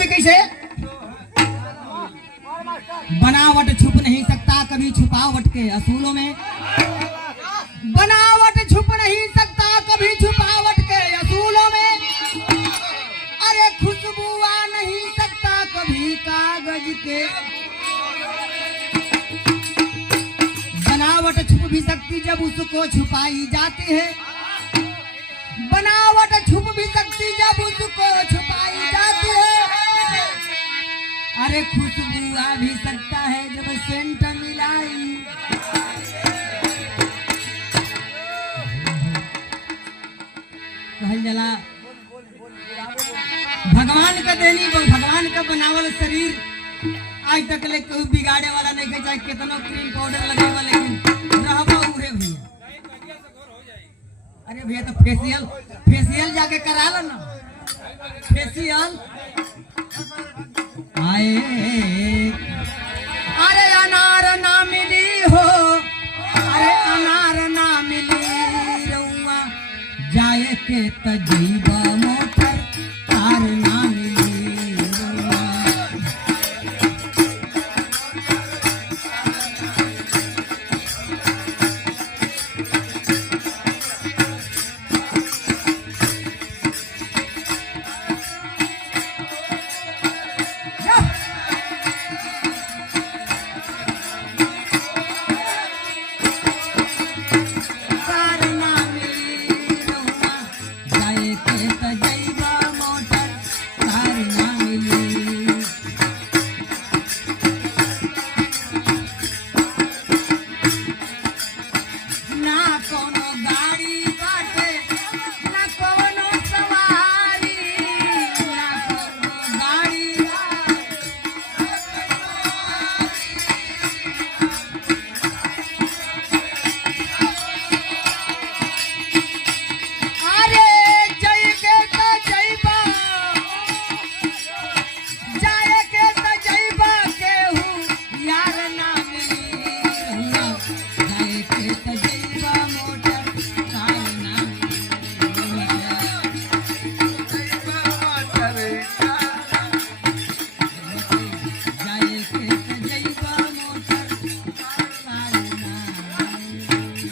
कभी कैसे बनावट छुप नहीं सकता कभी छुपावट के असूलों में, बनावट छुप नहीं सकता कभी छुपावट के असूलों में, अरे खुशबू आ नहीं सकता कभी कागज के, बनावट छुप भी सकती जब उसको छुपाई जाती है, बनावट छुप भी सकती जब उसको छुपाई जाती है, अरे खुशबू आ भी सकता है जब सेंट मिलाई, कहल जला भगवान का देनी भगवान का बनावल शरीर आज तक ले कोई बिगाड़े वाला नहीं है, चाहे कितना क्रीम पाउडर लगावा लेकिन रहबा उहे भैया। अरे भैया तो फेशियल जाके करा लो ना, फेशियल आए अरे अनार ना मिली हो, अरे अनार ना मिली रउआ जाए के तजीबा